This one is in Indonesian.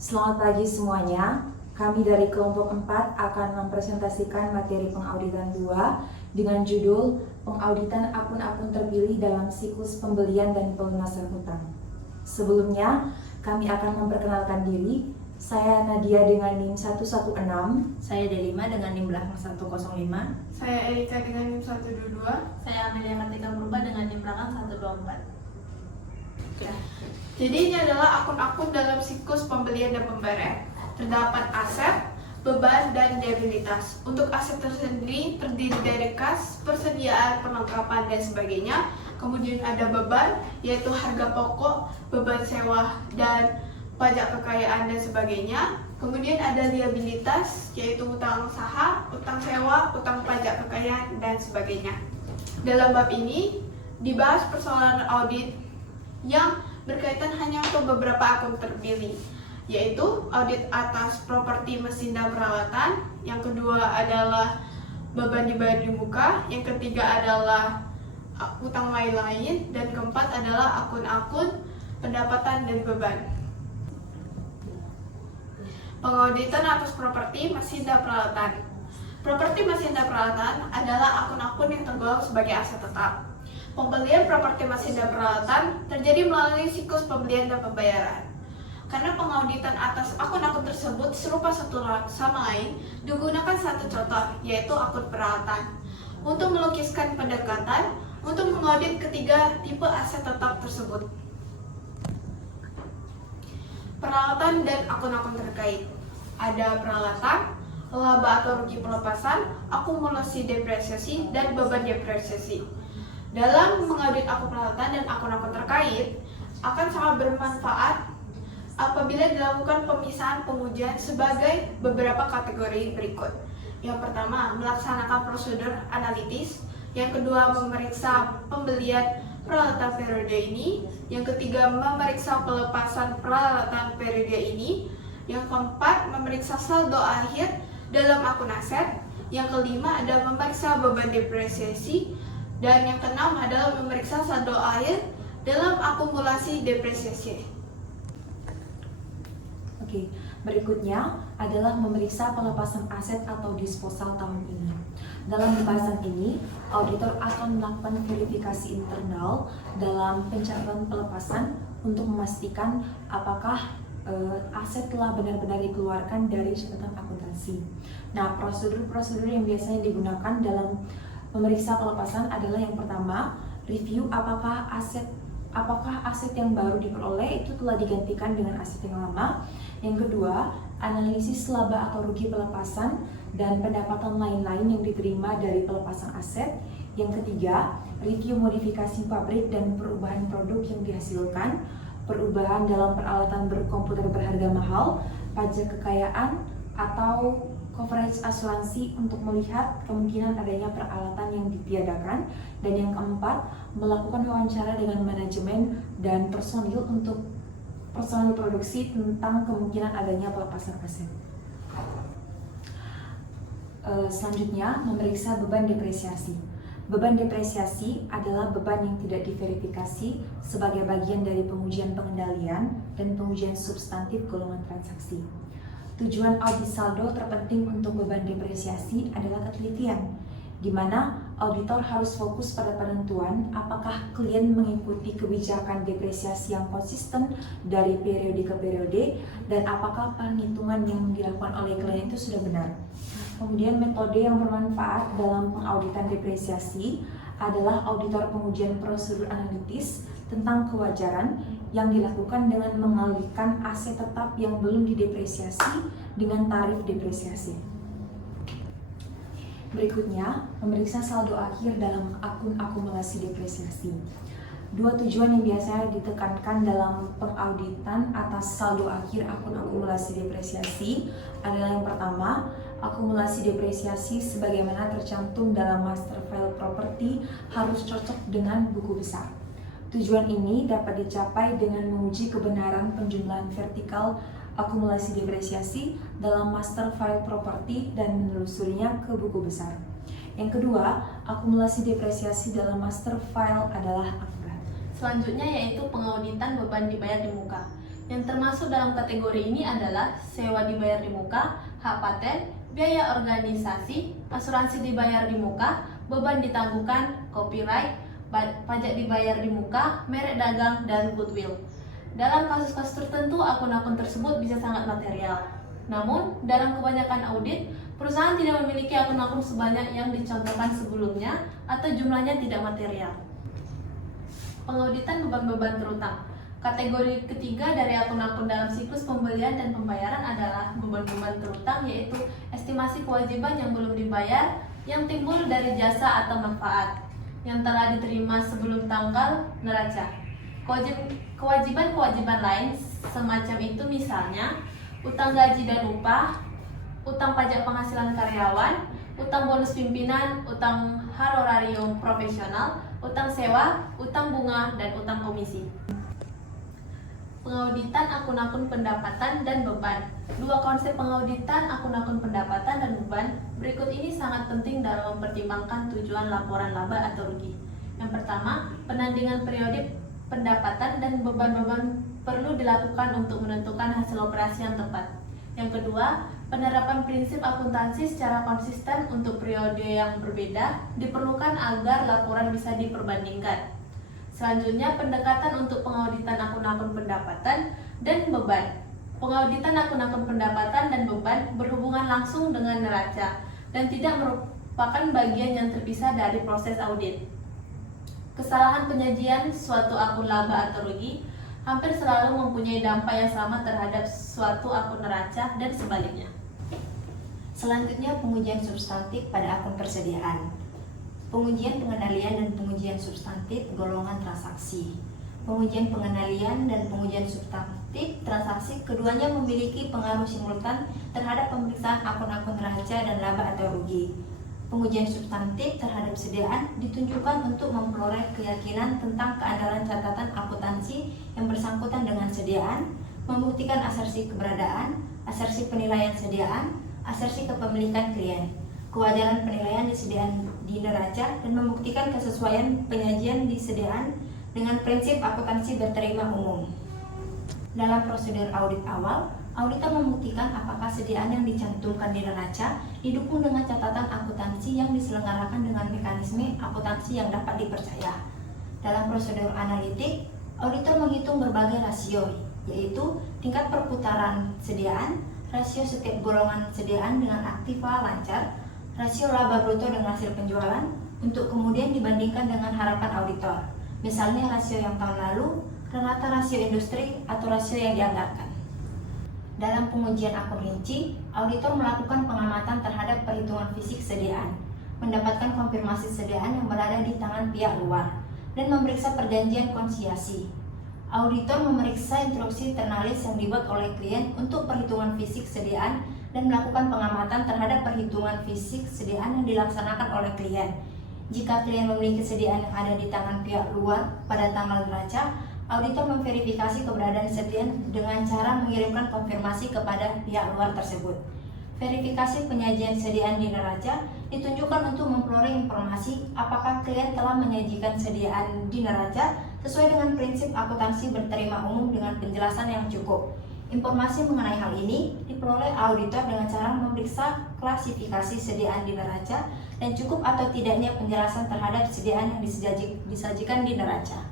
Selamat pagi semuanya. Kami dari kelompok 4 akan mempresentasikan materi pengauditan 2 dengan judul Pengauditan akun-akun terpilih dalam siklus pembelian dan pelunasan utang. Sebelumnya, kami akan memperkenalkan diri. Saya Nadia dengan NIM 116. Saya Delima dengan NIM belakang 105. Saya Erika dengan NIM 122. Saya Amelia Kartika Purba dengan NIM belakang 124. Jadi ini adalah akun-akun dalam siklus pembelian dan pembayaran. Terdapat aset, beban, dan liabilitas. Untuk aset tersendiri terdiri dari kas, persediaan, perlengkapan, dan sebagainya. Kemudian ada beban, yaitu harga pokok, beban sewa, dan pajak kekayaan, dan sebagainya. Kemudian ada liabilitas, yaitu utang usaha, utang sewa, utang pajak kekayaan, dan sebagainya. Dalam bab ini dibahas persoalan audit yang berkaitan hanya untuk beberapa akun terpilih, yaitu audit atas properti, mesin, dan peralatan. Yang kedua adalah beban dibayar di muka. Yang ketiga adalah utang lain-lain. Dan keempat adalah akun-akun pendapatan dan beban. Pengauditan atas properti, mesin, dan peralatan. Properti, mesin, dan peralatan adalah akun-akun yang tergolong sebagai aset tetap. Pembelian properti, mesin, dan peralatan terjadi melalui siklus pembelian dan pembayaran. Karena pengauditan atas akun-akun tersebut serupa satu sama lain, digunakan satu contoh, yaitu akun peralatan, untuk melukiskan pendekatan untuk mengaudit ketiga tipe aset tetap tersebut. Peralatan dan akun-akun terkait. Ada peralatan, laba atau rugi pelepasan, akumulasi depresiasi, dan beban depresiasi. Dalam mengaudit akun peralatan dan akun-akun terkait akan sangat bermanfaat apabila dilakukan pemisahan pengujian sebagai beberapa kategori berikut. Yang pertama, melaksanakan prosedur analitis. Yang kedua, memeriksa pembelian peralatan periode ini. Yang ketiga, memeriksa pelepasan peralatan periode ini. Yang keempat, memeriksa saldo akhir dalam akun aset. Yang kelima adalah memeriksa beban depresiasi. Dan yang keenam adalah memeriksa saldo akhir dalam akumulasi depresiasi. Oke, berikutnya adalah memeriksa pelepasan aset atau disposal tahun ini. Dalam pembahasan ini, auditor akan melakukan verifikasi internal dalam pencatatan pelepasan untuk memastikan apakah aset telah benar-benar dikeluarkan dari catatan akuntansi. Nah, prosedur-prosedur yang biasanya digunakan dalam memeriksa pelepasan adalah yang pertama, review apakah aset yang baru diperoleh itu telah digantikan dengan aset yang lama. Yang kedua, analisis laba atau rugi pelepasan dan pendapatan lain-lain yang diterima dari pelepasan aset. Yang ketiga, review modifikasi pabrik dan perubahan produk yang dihasilkan, perubahan dalam peralatan berkomputer berharga mahal, pajak kekayaan, atau coverage asuransi untuk melihat kemungkinan adanya peralatan yang ditiadakan. Dan yang keempat, melakukan wawancara dengan manajemen dan personil untuk personil produksi tentang kemungkinan adanya pelepasan aset. Selanjutnya, memeriksa beban depresiasi. Beban depresiasi adalah beban yang tidak diverifikasi sebagai bagian dari pengujian pengendalian dan pengujian substantif golongan transaksi. Tujuan audit saldo terpenting untuk beban depresiasi adalah ketelitian, di mana auditor harus fokus pada penentuan apakah klien mengikuti kebijakan depresiasi yang konsisten dari periode ke periode dan apakah penghitungan yang dilakukan oleh klien itu sudah benar. Kemudian metode yang bermanfaat dalam pengauditan depresiasi adalah auditor pengujian prosedur analitis tentang kewajaran yang dilakukan dengan mengalihkan aset tetap yang belum didepresiasi dengan tarif depresiasi. Berikutnya, memeriksa saldo akhir dalam akun akumulasi depresiasi. Dua tujuan yang biasanya ditekankan dalam pengauditan atas saldo akhir akun akumulasi depresiasi adalah yang pertama, akumulasi depresiasi sebagaimana tercantum dalam master file properti harus cocok dengan buku besar. Tujuan ini dapat dicapai dengan menguji kebenaran penjumlahan vertikal akumulasi depresiasi dalam master file properti dan menelusurinya ke buku besar. Yang kedua, akumulasi depresiasi dalam master file adalah akurat. Selanjutnya yaitu pengauditan beban dibayar di muka. Yang termasuk dalam kategori ini adalah sewa dibayar di muka, hak paten, biaya organisasi, asuransi dibayar di muka, beban ditangguhkan, copyright, pajak dibayar di muka, merek dagang, dan goodwill. Dalam kasus-kasus tertentu, akun-akun tersebut bisa sangat material. Namun, dalam kebanyakan audit, perusahaan tidak memiliki akun-akun sebanyak yang dicontohkan sebelumnya atau jumlahnya tidak material. Pengauditan beban-beban terutang. Kategori ketiga dari akun-akun dalam siklus pembelian dan pembayaran adalah beban-beban terutang, yaitu estimasi kewajiban yang belum dibayar yang timbul dari jasa atau manfaat yang telah diterima sebelum tanggal neraca. Kewajiban-kewajiban lain semacam itu misalnya utang gaji dan upah, utang pajak penghasilan karyawan, utang bonus pimpinan, utang honorarium profesional, utang sewa, utang bunga, dan utang komisi. Pengauditan akun-akun pendapatan dan beban. Dua konsep pengauditan akun-akun pendapatan dan beban berikut ini sangat penting dalam mempertimbangkan tujuan laporan laba atau rugi. Yang pertama, penandingan periodik pendapatan dan beban-beban perlu dilakukan untuk menentukan hasil operasi yang tepat. Yang kedua, penerapan prinsip akuntansi secara konsisten untuk periode yang berbeda diperlukan agar laporan bisa diperbandingkan. Selanjutnya, pendekatan untuk pengauditan akun-akun pendapatan dan beban. Pengauditan akun-akun pendapatan dan beban berhubungan langsung dengan neraca dan tidak merupakan bagian yang terpisah dari proses audit. Kesalahan penyajian suatu akun laba atau rugi hampir selalu mempunyai dampak yang sama terhadap suatu akun neraca dan sebaliknya. Selanjutnya, pengujian substantif pada akun persediaan. Pengujian pengenalian dan pengujian substantif golongan transaksi. Pengujian pengenalian dan pengujian substantif transaksi keduanya memiliki pengaruh simultan terhadap pemeriksaan akun-akun neraca dan laba atau rugi. Pengujian substantif terhadap sediaan ditunjukkan untuk memperoleh keyakinan tentang keandalan catatan akuntansi yang bersangkutan dengan sediaan, membuktikan asersi keberadaan, asersi penilaian sediaan, asersi kepemilikan klien, kewajaran penilaian di sediaan di neraca, dan membuktikan kesesuaian penyajian di sediaan dengan prinsip akuntansi berterima umum. Dalam prosedur audit awal, auditor membuktikan apakah sediaan yang dicantumkan di neraca didukung dengan catatan akuntansi yang diselenggarakan dengan mekanisme akuntansi yang dapat dipercaya. Dalam prosedur analitik, auditor menghitung berbagai rasio, yaitu tingkat perputaran sediaan, rasio setiap golongan sediaan dengan aktiva lancar, rasio laba bruto dengan hasil penjualan, untuk kemudian dibandingkan dengan harapan auditor. Misalnya rasio yang tahun lalu, rata rasio industri, atau rasio yang dianggarkan. Dalam pengujian akun rinci, auditor melakukan pengamatan terhadap perhitungan fisik sediaan, mendapatkan konfirmasi sediaan yang berada di tangan pihak luar, dan memeriksa perjanjian konsiasi. Auditor memeriksa instruksi ternalis yang dibuat oleh klien untuk perhitungan fisik sediaan dan melakukan pengamatan terhadap perhitungan fisik sediaan yang dilaksanakan oleh klien. Jika klien memiliki sediaan yang ada di tangan pihak luar pada tanggal neraca, auditor memverifikasi keberadaan sediaan dengan cara mengirimkan konfirmasi kepada pihak luar tersebut. Verifikasi penyajian sediaan di neraca ditunjukkan untuk memperoleh informasi apakah klien telah menyajikan sediaan di neraca sesuai dengan prinsip akuntansi berterima umum dengan penjelasan yang cukup. Informasi mengenai hal ini diperoleh auditor dengan cara memeriksa klasifikasi sediaan di neraca dan cukup atau tidaknya penjelasan terhadap sediaan yang disajikan di neraca.